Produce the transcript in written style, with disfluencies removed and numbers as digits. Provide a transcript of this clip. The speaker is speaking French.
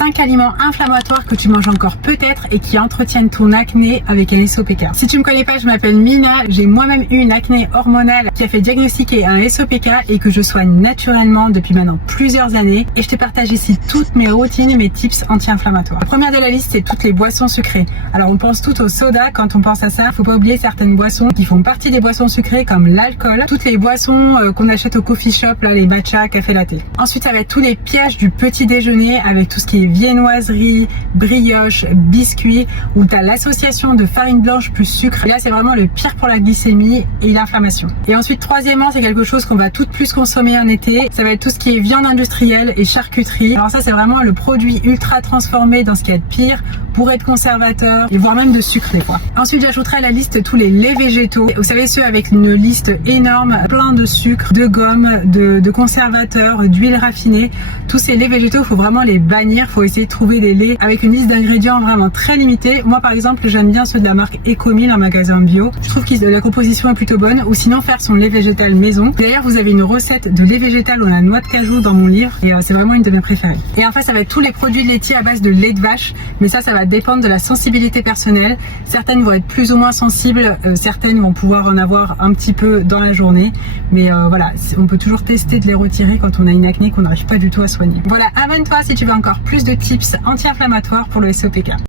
5 aliments inflammatoires que tu manges encore peut-être et qui entretiennent ton acné avec un SOPK. Si tu me connais pas, je m'appelle Mina, j'ai moi-même eu une acné hormonale qui a fait diagnostiquer un SOPK et que je soigne naturellement depuis maintenant plusieurs années, et je te partage ici toutes mes routines et mes tips anti-inflammatoires. La première de la liste, c'est toutes les boissons sucrées. Alors on pense tout au soda quand on pense à ça, faut pas oublier certaines boissons qui font partie des boissons sucrées comme l'alcool, toutes les boissons qu'on achète au coffee shop, là, les matcha, café latte. Ensuite, ça va être tous les pièges du petit déjeuner avec tout ce qui est viennoiserie, brioche, biscuits, où tu as l'association de farine blanche plus sucre. Et là, c'est vraiment le pire pour la glycémie et l'inflammation. Et ensuite, troisièmement, c'est quelque chose qu'on va toutes plus consommer en été. Ça va être tout ce qui est viande industrielle et charcuterie. Alors ça, c'est vraiment le produit ultra transformé dans ce qu'il y a de pire, pour être conservateur et voire même de sucré, quoi. Ensuite, j'ajouterai à la liste tous les laits végétaux. Vous savez, ceux avec une liste énorme, plein de sucre, de gomme, de conservateurs, d'huile raffinée. Tous ces laits végétaux, il faut vraiment les bannir. Il faut essayer de trouver des laits avec une liste d'ingrédients vraiment très limitée. Moi, par exemple, j'aime bien ceux de la marque Ecomil en magasin bio. Je trouve que la composition est plutôt bonne. Ou sinon, faire son lait végétal maison. D'ailleurs, vous avez une recette de lait végétal ou la noix de cajou dans mon livre. Et c'est vraiment une de mes préférées. Et enfin, ça va être tous les produits laitiers à base de lait de vache. Mais ça va dépendre de la sensibilité personnelle. Certaines vont être plus ou moins sensibles. Certaines vont pouvoir en avoir un petit peu dans la journée. Mais voilà, on peut toujours tester de les retirer quand on a une acné qu'on n'arrive pas du tout à soigner. Voilà, abonne-toi si tu veux encore plus de tips anti-inflammatoires pour le SOPK.